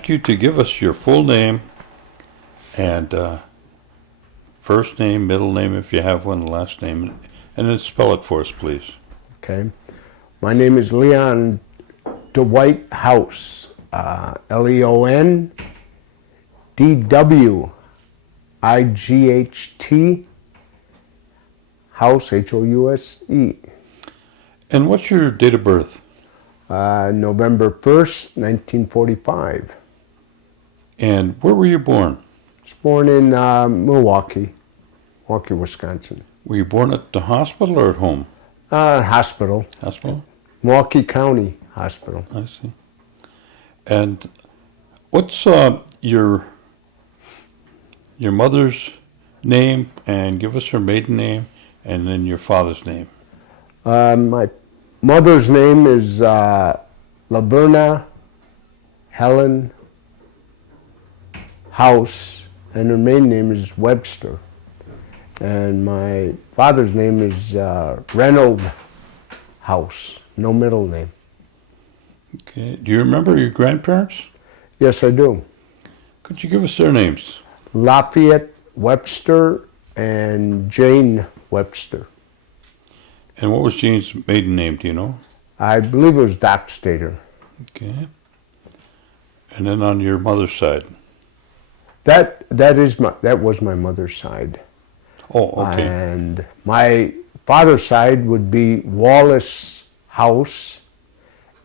ask you to give us your full name and first name, middle name if you have one, last name, and then spell it for us, please. Okay. My name is Leon Dwight House. Leondwight House, House. And what's your date of birth? November 1st, 1945. And where were you born? I was born in Milwaukee, Wisconsin. Were you born at the hospital or at home? Hospital. Hospital? Milwaukee County Hospital. I see. And what's your mother's name, and give us her maiden name, and then your father's name. My mother's name is Laverna Helen House, and her maiden name is Webster. And my father's name is Reynold House, no middle name. Okay. Do you remember your grandparents? Yes, I do. Could you give us their names? Lafayette Webster and Jane Webster. And what was Jane's maiden name, do you know? I believe it was Dockstader. Okay. And then on your mother's side? That was my mother's side. Oh, okay. And my father's side would be Wallace House,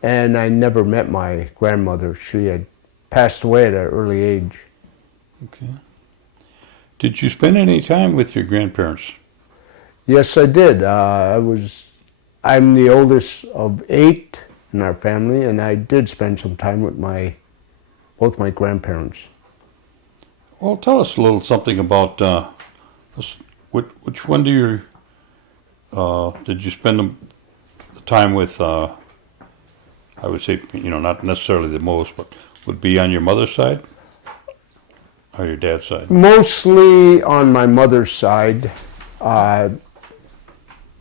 and I never met my grandmother. She had passed away at an early age. Okay. Did you spend any time with your grandparents? Yes, I did. I'm the oldest of 8 in our family, and I did spend some time with both my grandparents. Well, tell us a little something about which one did you spend the time with? I would say, not necessarily the most, but would be on your mother's side or your dad's side? Mostly on my mother's side,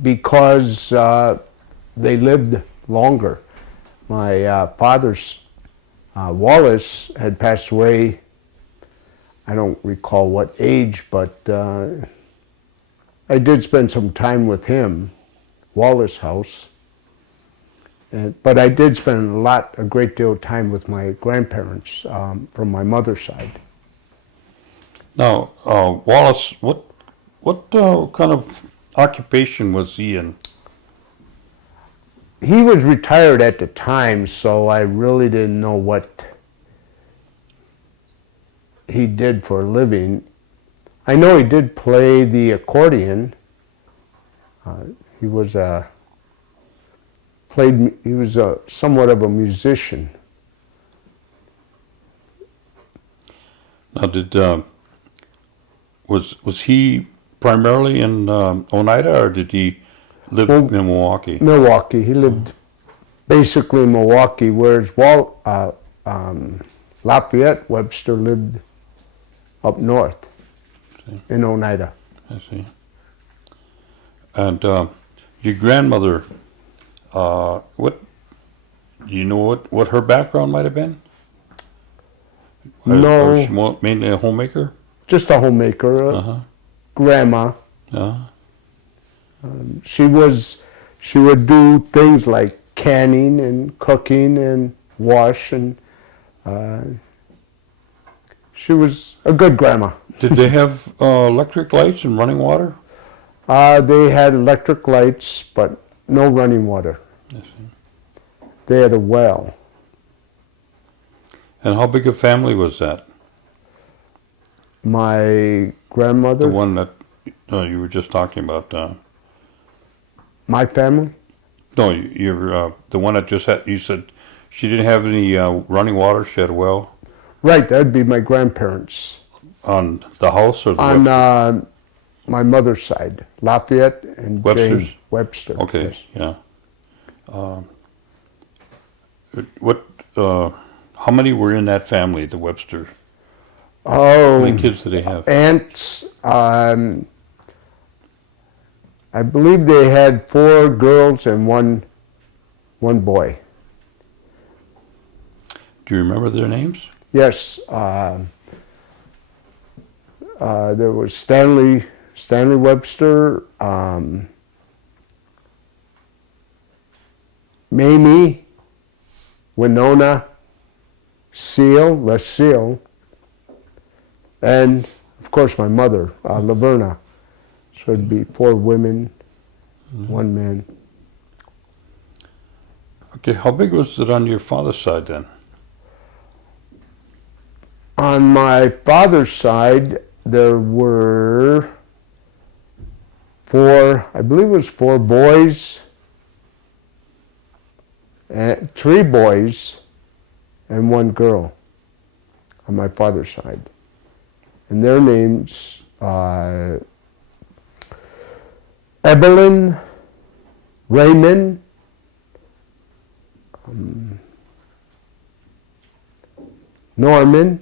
because they lived longer. My father's, Wallace, had passed away. I don't recall what age, but I did spend some time with him, Wallace House. But I did spend a great deal of time with my grandparents from my mother's side. Now, Wallace, what kind of occupation was he in? He was retired at the time, so I really didn't know what he did for a living. I know he did play the accordion. He was somewhat of a musician. Now, was he primarily in Oneida, or did he live in Milwaukee? Milwaukee. He lived basically in Milwaukee, whereas Lafayette Webster lived up north in Oneida. I see. And your grandmother, what do you know what her background might have been? No. Was she mainly a homemaker? Just a homemaker, grandma. She would do things like canning and cooking and wash, and she was a good grandma. Did they have electric lights and running water? They had electric lights, but no running water. I see. They had a well. And how big a family was that? My grandmother? The one that you were just talking about. My family? No, you're the one that just had. You said she didn't have any running water. She had a well. Right, that'd be my grandparents. On the house or the on my mother's side, Lafayette and Webster's? Jane Webster. Okay, yes. yeah. How many were in that family, the Webster? Oh, how many kids did they have? Aunts. I believe they had 4 girls and one boy. Do you remember their names? Yes, there was Stanley Webster, Mamie, Winona, Les Seal, and of course my mother, Laverna. So it'd be 4 women, 1 man. Okay, how big was it on your father's side then? On my father's side, there were 4, I believe it was 4 boys, and 3 boys, and 1 girl on my father's side. And their names, Evelyn, Raymond, Norman,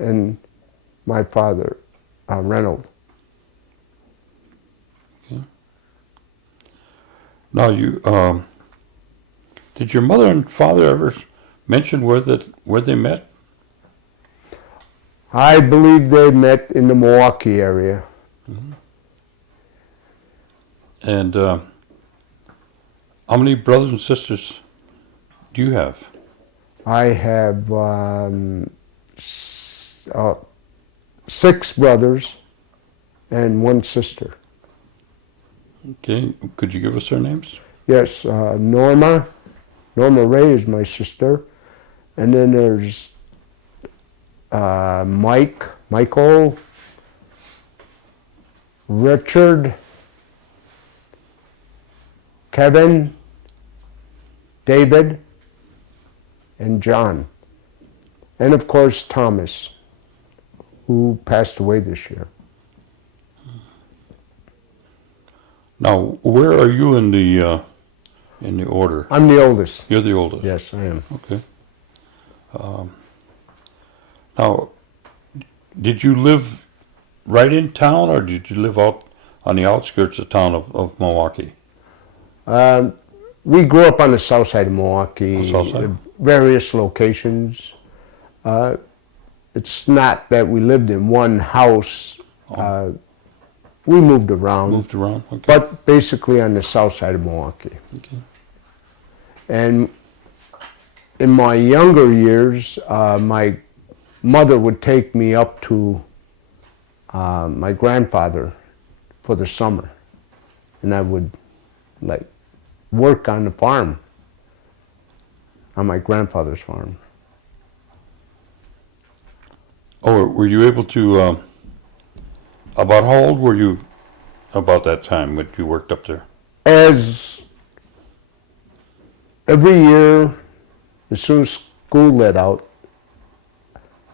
and my father, Reynold. Okay. Now did your mother and father ever mention where they met? I believe they met in the Milwaukee area. Mm-hmm. And how many brothers and sisters do you have? I have 6 brothers and 1 sister. Okay, could you give us their names? Yes, Norma Ray is my sister, and then there's Michael, Richard, Kevin, David, and John, and of course Thomas, who passed away this year. Now, where are you in the order? I'm the oldest. You're the oldest. Yes, I am. Okay. Now, did you live right in town, or did you live out on the outskirts of town of Milwaukee? We grew up on the south side of Milwaukee, On the south side? various locations. It's not that we lived in one house. We moved around. Moved around, okay. But basically on the south side of Milwaukee. Okay. And in my younger years, my mother would take me up to my grandfather for the summer. And I would work on the farm, on my grandfather's farm. Oh, were you able to, about how old were you about that time when you worked up there? As every year, as soon as school let out,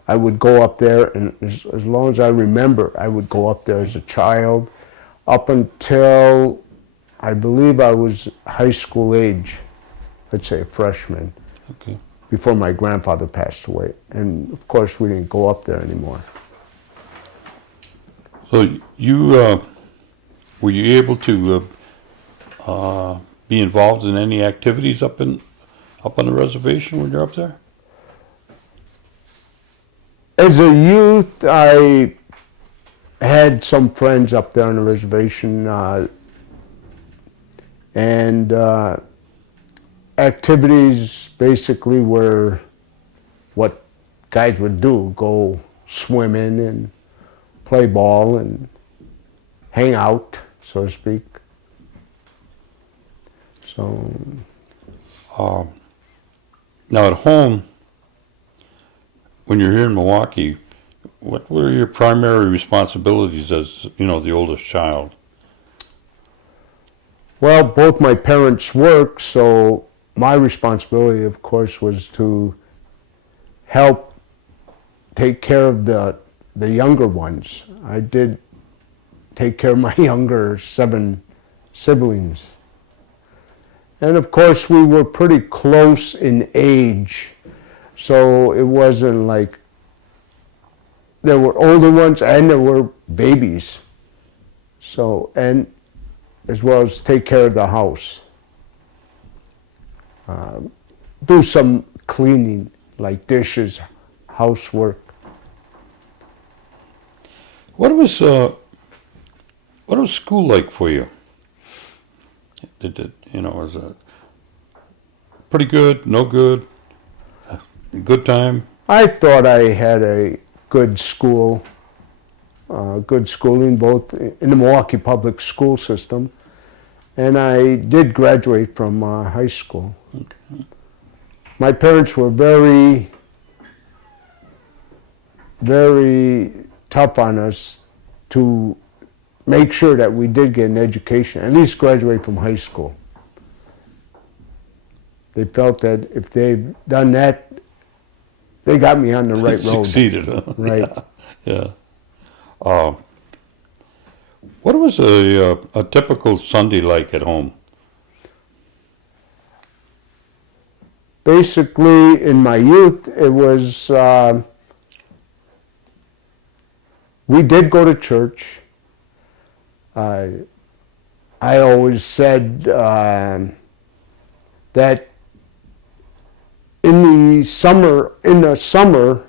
I would go up there, and as long as I remember, I would go up there as a child, up until I believe I was high school age, I'd say a freshman, Okay. before my grandfather passed away. And of course, we didn't go up there anymore. So you, were you able to be involved in any activities up on the reservation when you're up there? As a youth, I had some friends up there on the reservation, and activities basically were what guys would do: go swimming and play ball and hang out, so to speak. So Now at home, when you're here in Milwaukee, what were your primary responsibilities as, the oldest child? well, both my parents worked, so my responsibility, of course, was to help take care of the younger ones. I did take care of my younger 7 siblings. And of course, we were pretty close in age, so it wasn't like there were older ones and there were babies. So, and as well as take care of the house. Do some cleaning, like dishes, housework. What was school like for you? Was it pretty good, no good, good time? I thought I had a good school, good schooling, both in the Milwaukee public school system, and I did graduate from high school. Okay. My parents were very, very tough on us to make sure that we did get an education, at least graduate from high school. They felt that if they've done that, they got me on the right road. Succeeded, huh? Right. Yeah. What was a typical Sunday like at home? Basically, in my youth, it was, we did go to church. I always said that in the summer,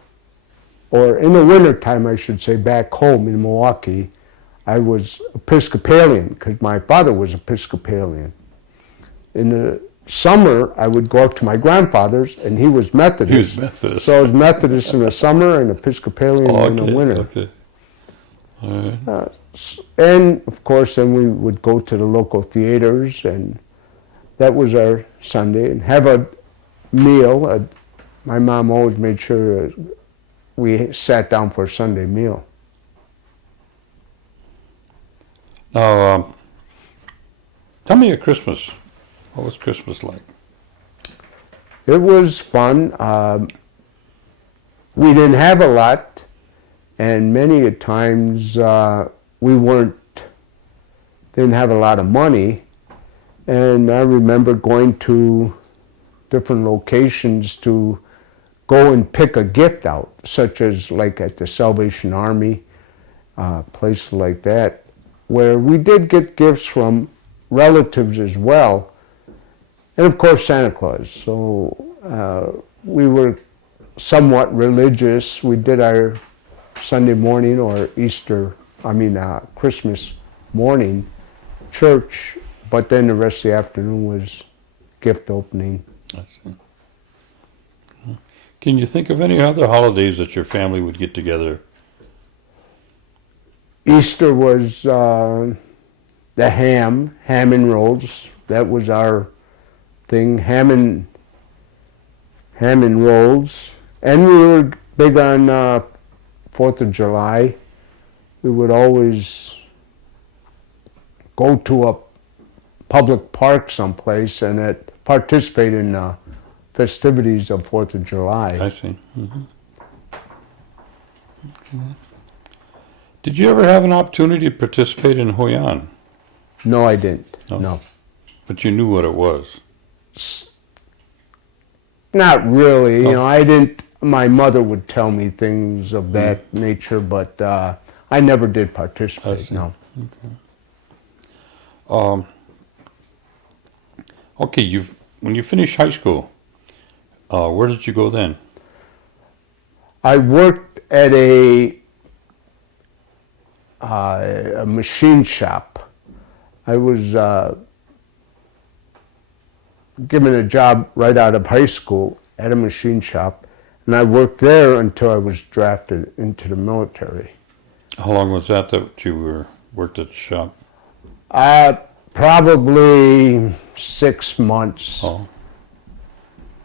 or in the winter time, I should say, back home in Milwaukee, I was Episcopalian because my father was Episcopalian. In the summer, I would go up to my grandfather's, and he was Methodist. He was Methodist. So I was Methodist in the summer and Episcopalian in the winter. Okay. All right. And of course, then we would go to the local theaters, and that was our Sunday, and have a meal. My mom always made sure we sat down for a Sunday meal. Now, tell me your Christmas. What was Christmas like? It was fun. We didn't have a lot, and many a times we didn't have a lot of money. And I remember going to different locations to go and pick a gift out, such as like at the Salvation Army, places like that, where we did get gifts from relatives as well, and of course Santa Claus. So we were somewhat religious. We did our Sunday morning or Christmas morning church, but then the rest of the afternoon was gift opening. I see. Can you think of any other holidays that your family would get together? Easter was the ham and rolls. That was our thing, ham and rolls. And we were big on 4th of July. We would always go to a public park someplace and participate in the festivities of 4th of July. I see. Mm-hmm. Okay. Did you ever have an opportunity to participate in Hoyan? No, I didn't. No. But you knew what it was? Not really. No. You know, I didn't. My mother would tell me things of that nature, but I never did participate. I see. No. Okay. Okay. When you finished high school, where did you go then? I worked at a machine shop. I was given a job right out of high school at a machine shop, and I worked there until I was drafted into the military. How long was that you worked at the shop? Probably 6 months. Oh.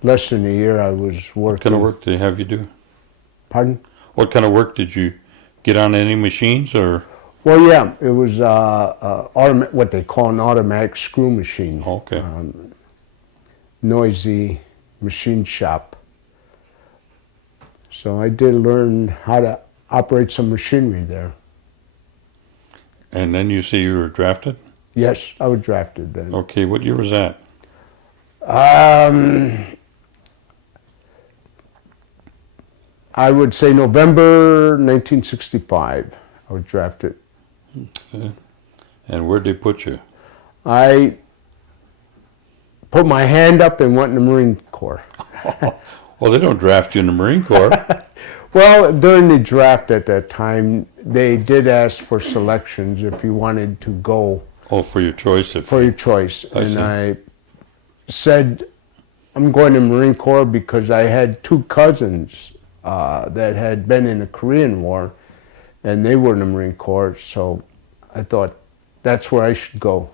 Less than a year I was working. What kind of work did they have you do? Pardon? What kind of work did you get on any machines or? Well, yeah, it was what they call an automatic screw machine. Okay. Noisy machine shop. So I did learn how to operate some machinery there. And then you say you were drafted? Yes, I was drafted then. Okay, what year was that? I would say November 1965, I was drafted. Okay. And where'd they put you? I put my hand up and went in the Marine Corps. Well, they don't draft you in the Marine Corps. Well, during the draft at that time, they did ask for selections if you wanted to go Oh, for your choice. for your choice. I And see. I said, I'm going to Marine Corps because I had two cousins that had been in the Korean War, and they were in the Marine Corps, so I thought that's where I should go.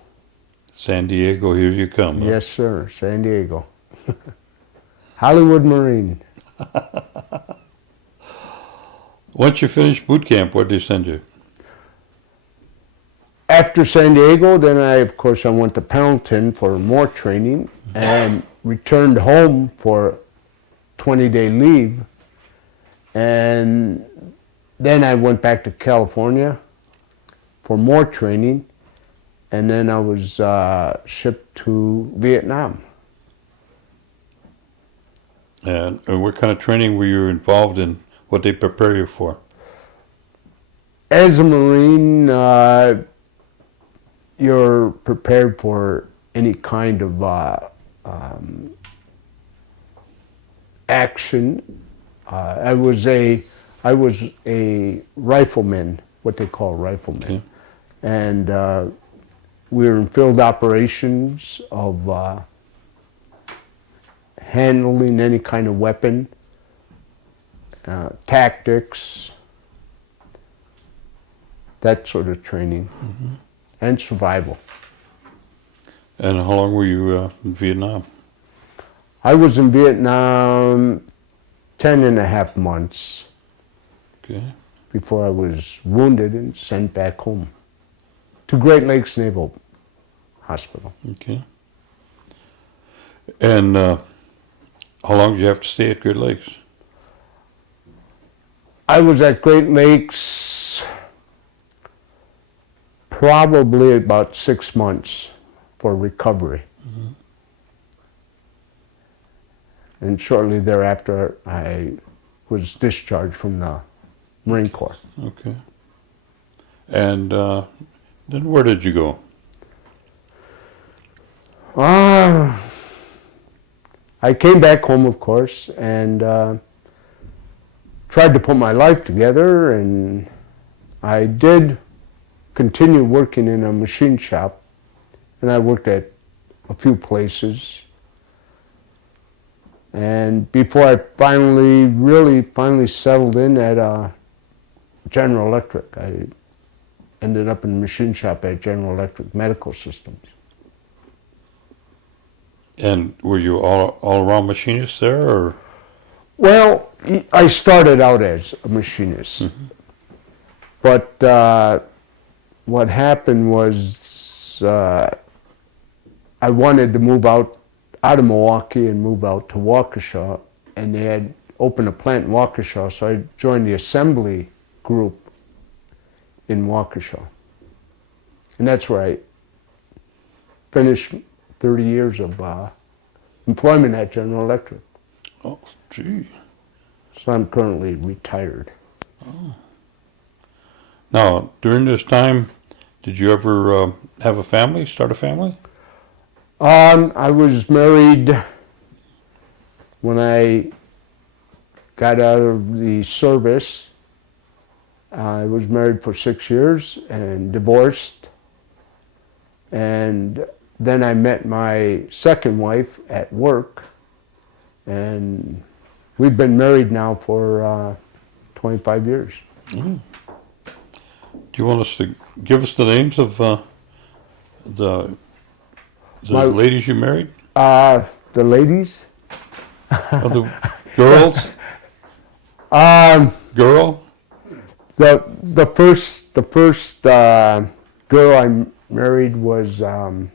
San Diego, here you come. huh? Yes, sir, San Diego. Hollywood Marine. Once you finished boot camp, what did they send you? After San Diego, then of course, I went to Pendleton for more training and returned home for 20-day leave. And then I went back to California for more training. And then I was shipped to Vietnam. And what kind of training were you involved in? What they prepare you for? As a Marine, you're prepared for any kind of action. I was a rifleman, what they call rifleman, Okay. and we were in field operations of handling any kind of weapon, tactics, that sort of training, and survival. And how long were you in Vietnam? I was in Vietnam 10 and a half months Okay. before I was wounded and sent back home to Great Lakes Naval Hospital. Okay. And how long did you have to stay at Great Lakes? I was at Great Lakes probably about 6 months for recovery. And shortly thereafter, I was discharged from the Marine Corps. Okay. And then where did you go? I came back home, of course, and tried to put my life together, and I did continue working in a machine shop, and I worked at a few places. And before I finally settled in at General Electric, I ended up in the machine shop at General Electric Medical Systems. And were you all around machinist there, or? Well, I started out as a machinist, but what happened was I wanted to move out of Milwaukee and move out to Waukesha, and they had opened a plant in Waukesha, so I joined the assembly group in Waukesha. And that's where I finished 30 years of employment at General Electric. Oh, gee. So I'm currently retired. Now, during this time, did you ever have a family, start a family? I was married when I got out of the service. I was married for 6 years and divorced. And then I met my second wife at work. And we've been married now for 25 years. Do you want us to give us the names of the ladies you married? The ladies? Of the girls? Girl? The first girl I married was a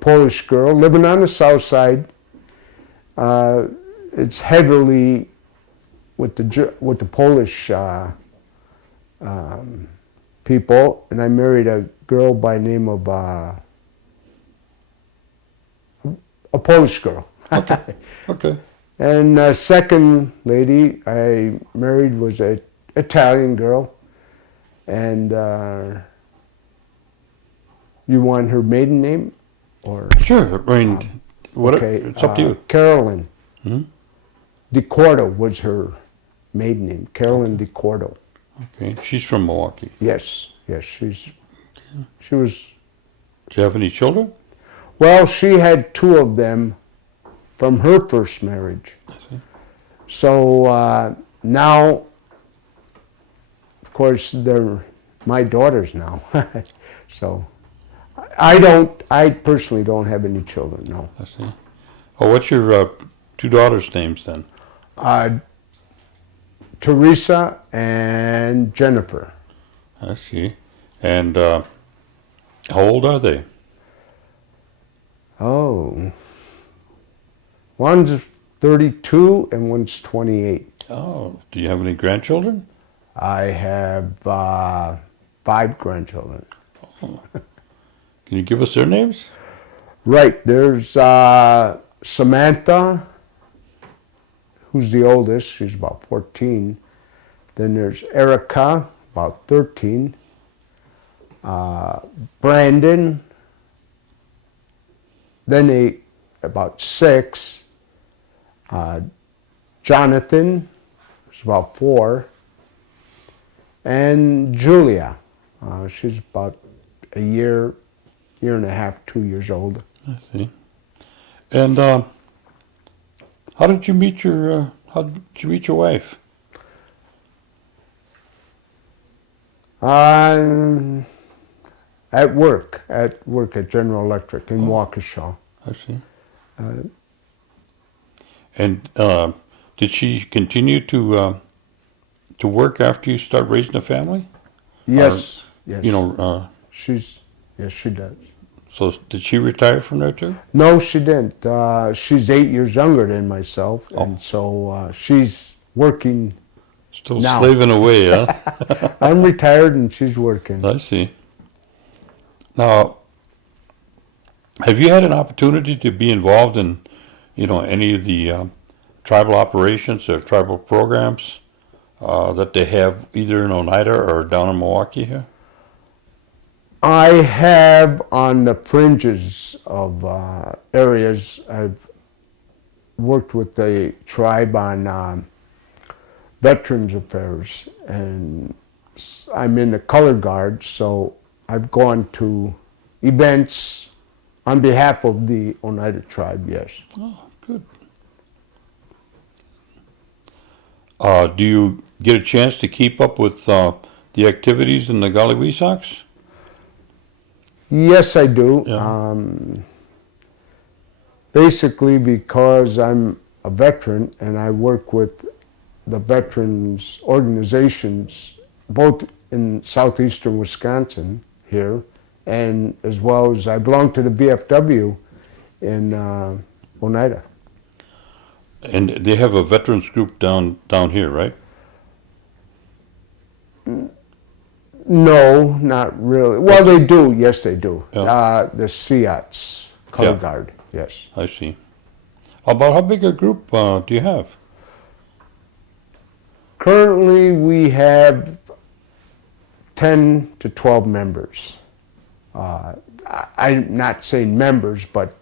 Polish girl living on the south side. It's heavily with the Polish people, and I married a girl by name of a Polish girl. Okay. And the second lady I married was an Italian girl. And you want her maiden name? Or Sure. I mean, okay, it's up to you. Carolyn. DeCordo was her maiden name, Carolyn DeCordo. Okay. She's from Milwaukee. Yes, she was. Do you have any children? Well, she had two of them from her first marriage. I see. So now, of course, they're my daughters now. So I personally don't have any children, no. I see. Oh, what's your two daughters' names then? Teresa and Jennifer. I see. And how old are they? Oh, one's 32 and one's 28. Oh, do you have any grandchildren? I have 5 grandchildren. Can you give us their names? Right, there's Samantha, who's the oldest, she's about 14. Then there's Erica, about 13. Brandon, then about 6. Jonathan, who's about 4. And Julia, she's about a year and a half, 2 years old. I see. And how did you meet your wife? At work at General Electric in Waukesha. I see. And did she continue to work after you start raising a family? Yes, Or, yes. You know. Yes, she does. So did she retire from there too? No, she didn't. She's 8 years younger than myself, and so she's working. Still now. slaving away, huh? I'm retired, and she's working. I see. Now, have you had an opportunity to be involved in, any of the tribal operations or tribal programs that they have either in Oneida or down in Milwaukee here? I have on the fringes of areas. I've worked with the tribe on Veterans Affairs, and I'm in the color guard, so I've gone to events on behalf of the Oneida tribe, yes. Oh, good. Do you get a chance to keep up with the activities in the Gully Sox? Yes, I do. Yeah. Basically because I'm a veteran and I work with the veterans organizations both in southeastern Wisconsin here, and as well as I belong to the VFW in Oneida. And they have a veterans group down here, right? No, not really. Well, they do. Yes, they do. Yeah. The SEATs, color Yeah. guard. Yes. I see. About how big a group do you have? Currently, we have 10 to 12 members. I'm not saying members, but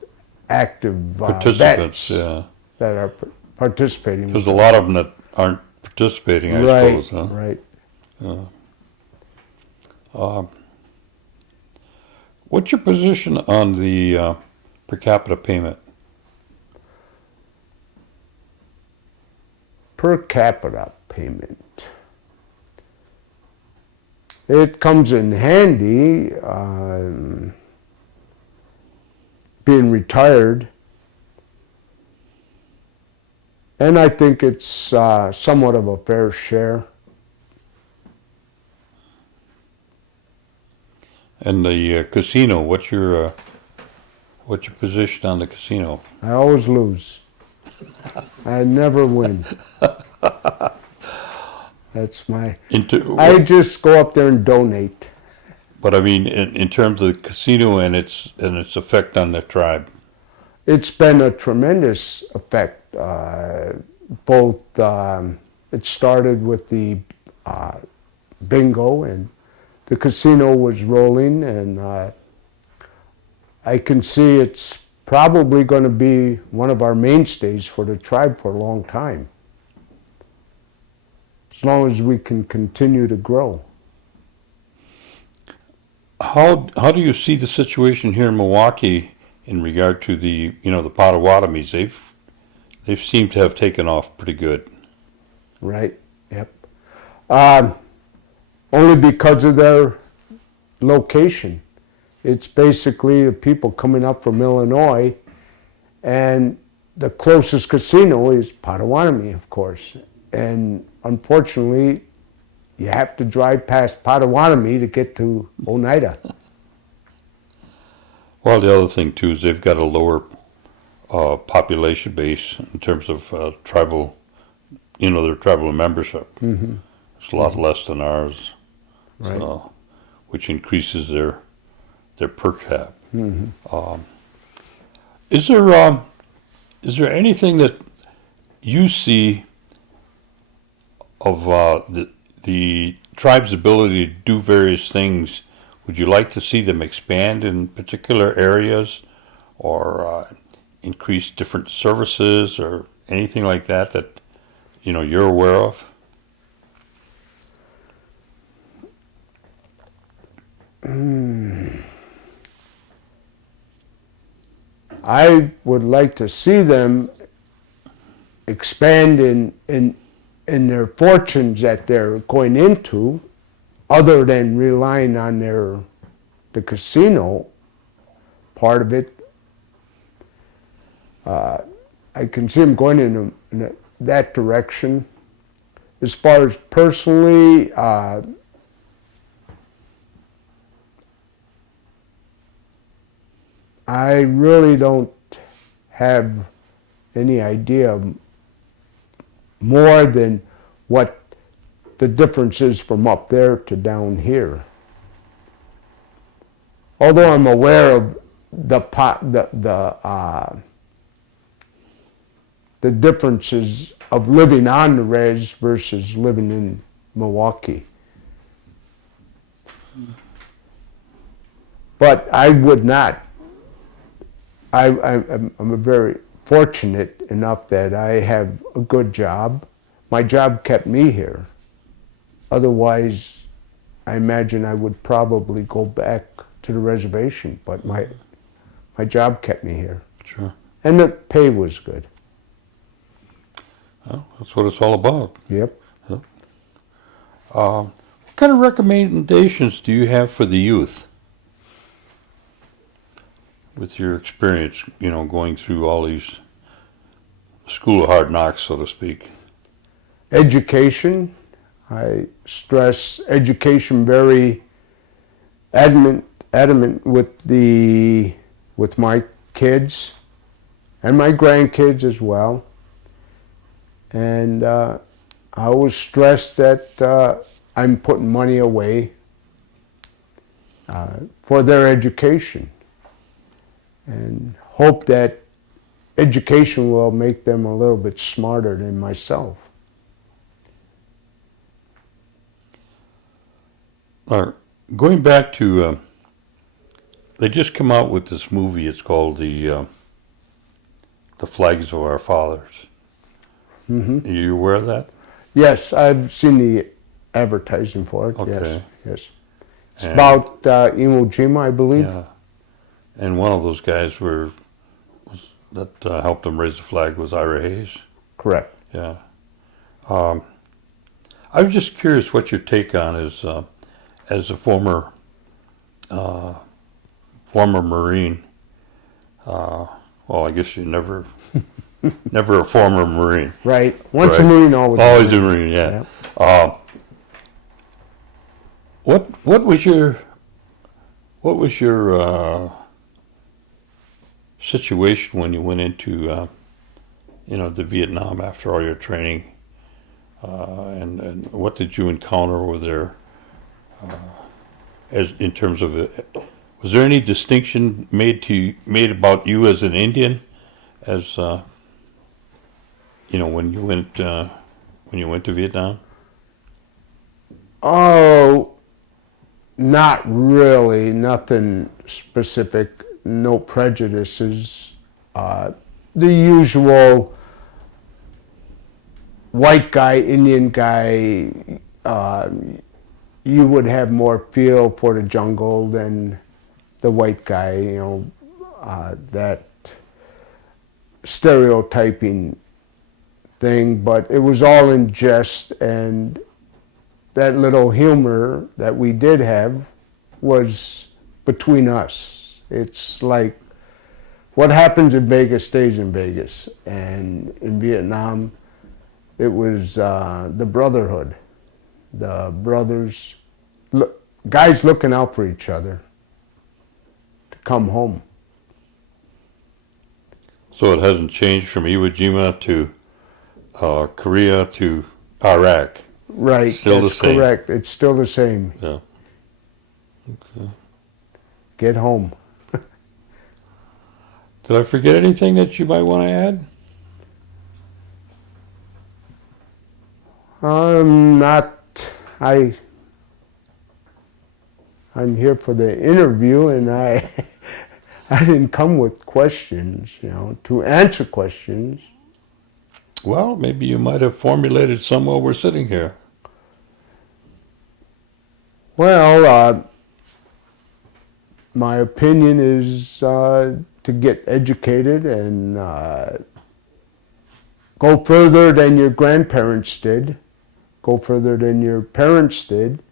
active Participants, vets yeah. that are participating. There's a lot of them that aren't participating, I Right, suppose, huh? right. What's your position on the per capita payment? Per capita payment. It comes in handy being retired, and I think it's somewhat of a fair share. And the casino, what's your position on the casino? I always lose. I never win. That's my. I just go up there and donate. But I mean, in terms of the casino and its effect on the tribe. It's been a tremendous effect. Both it started with the bingo, and the casino was rolling, and I can see it's probably going to be one of our mainstays for the tribe for a long time. as long as we can continue to grow. How do you see the situation here in Milwaukee in regard to the the Potawatomis? They've seemed to have taken off pretty good. Right. Yep. Only because of their location. It's basically the people coming up from Illinois, and the closest casino is Potawatomi, of course. And unfortunately, you have to drive past Potawatomi to get to Oneida. Well, the other thing too is they've got a lower population base in terms of tribal, their tribal membership. Mm-hmm. It's a lot less than ours, Right. so, which increases their per cap. Mm-hmm. Is there anything that you see of the tribe's ability to do various things? Would you like to see them expand in particular areas, or increase different services, or anything like that you're aware of? I would like to see them expand in their fortunes that they're going into, other than relying on the casino part of it. I can see them going in that direction. As far as personally, I really don't have any idea more than what the difference is from up there to down here. Although I'm aware of the differences of living on the res versus living in Milwaukee. But I would not. I'm very fortunate enough that I have a good job. My job kept me here. Otherwise, I imagine I would probably go back to the reservation, but my job kept me here. Sure. And the pay was good. Well, that's what it's all about. Yep. What kind of recommendations do you have for the youth? With your experience, going through all these school of hard knocks, so to speak. Education. I stress education very adamant with my kids and my grandkids as well. And I always stress that I'm putting money away for their education, and hope that education will make them a little bit smarter than myself. Going back to, they just come out with this movie. It's called the Flags of Our Fathers. Mm-hmm. Are you aware of that? Yes, I've seen the advertising for it. Okay. Yes. It's about Iwo Jima, I believe. Yeah. And one of those guys that helped him raise the flag was Ira Hayes. Correct. Yeah. I was just curious what your take on is, as a former Marine. Well, I guess you never a former Marine. Right. Once right? a Marine, always. Always a Marine. Yeah. What was your situation when you went into the Vietnam after all your training, and what did you encounter over there? As in terms of, was there any distinction made about you as an Indian, as when you went to Vietnam? Oh, not really. Nothing specific. No prejudices. The usual white guy, Indian guy, you would have more feel for the jungle than the white guy, you know, that stereotyping thing, but it was all in jest, and that little humor that we did have was between us. It's like what happens in Vegas stays in Vegas, and in Vietnam it was the brotherhood, the brothers, guys looking out for each other to come home. So it hasn't changed from Iwo Jima to Korea to Iraq. Right, Still that's the same. correct. It's still the same. Yeah. Okay. Get home. Did I forget anything that you might want to add? Not. I'm here for the interview, and I didn't come with questions, you know, to answer questions. Well, maybe you might have formulated some while we're sitting here. Well, my opinion is to get educated and go further than your grandparents did, go further than your parents did,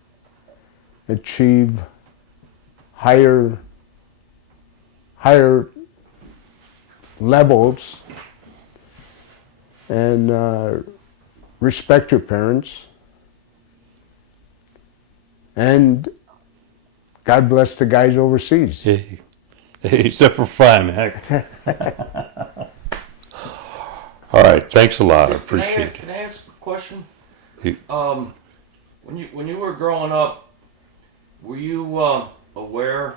achieve higher levels, and respect your parents. And God bless the guys overseas. Hey, except for fun, heck. All right, thanks a lot. I appreciate it. Can I ask a question? You- When you were growing up, were you aware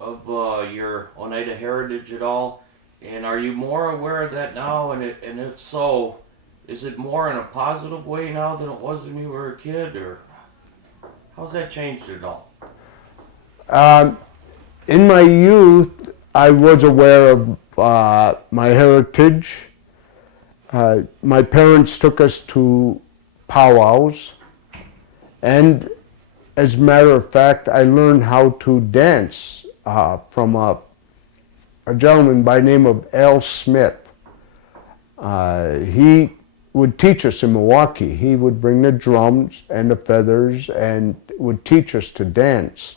of your Oneida heritage at all? And are you more aware of that now? And if so, is it more in a positive way now than it was when you were a kid, or how's that changed at all? In my youth, I was aware of my heritage. My parents took us to powwows, and as a matter of fact, I learned how to dance from a gentleman by the name of Al Smith. He would teach us in Milwaukee. He would bring the drums and the feathers and would teach us to dance.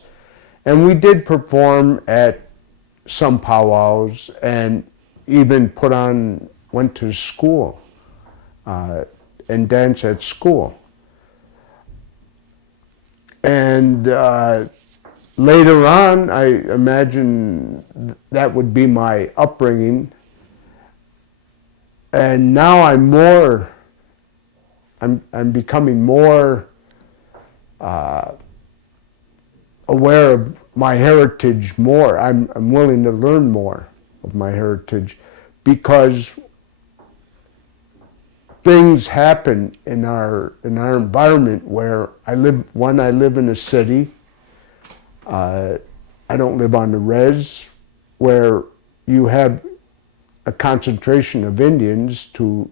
And we did perform at some powwows and even went to school and danced at school. And later on, I imagine that would be my upbringing. And now I'm becoming more aware of my heritage more. I'm willing to learn more of my heritage because things happen in our environment where I live. One, I live in a city. I don't live on the res, where you have a concentration of Indians to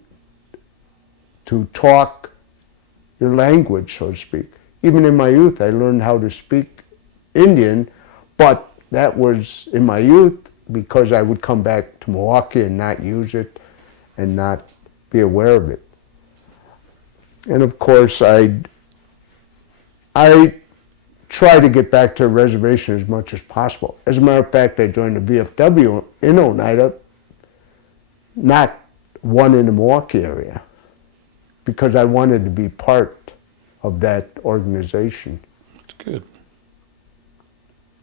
talk your language, so to speak. Even in my youth, I learned how to speak Indian, but that was in my youth because I would come back to Milwaukee and not use it and not be aware of it. And of course, I try to get back to the reservation as much as possible. As a matter of fact, I joined the VFW in Oneida, not one in the Milwaukee area, because I wanted to be part of that organization. That's good.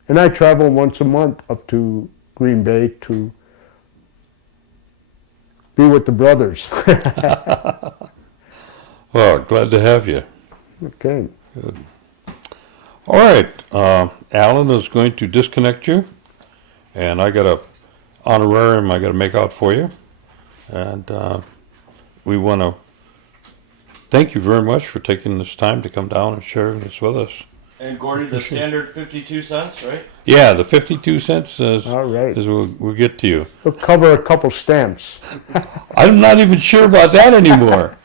And I travel once a month up to Green Bay to be with the brothers. Well, glad to have you. Okay. Good. All right, Alan is going to disconnect you, and I got a honorarium I got to make out for you, and we want to thank you very much for taking this time to come down and sharing this with us. And Gordy, the standard 52 cents, right? Yeah, the 52 cents is, All right. we'll get to you. We'll cover a couple stamps. I'm not even sure about that anymore.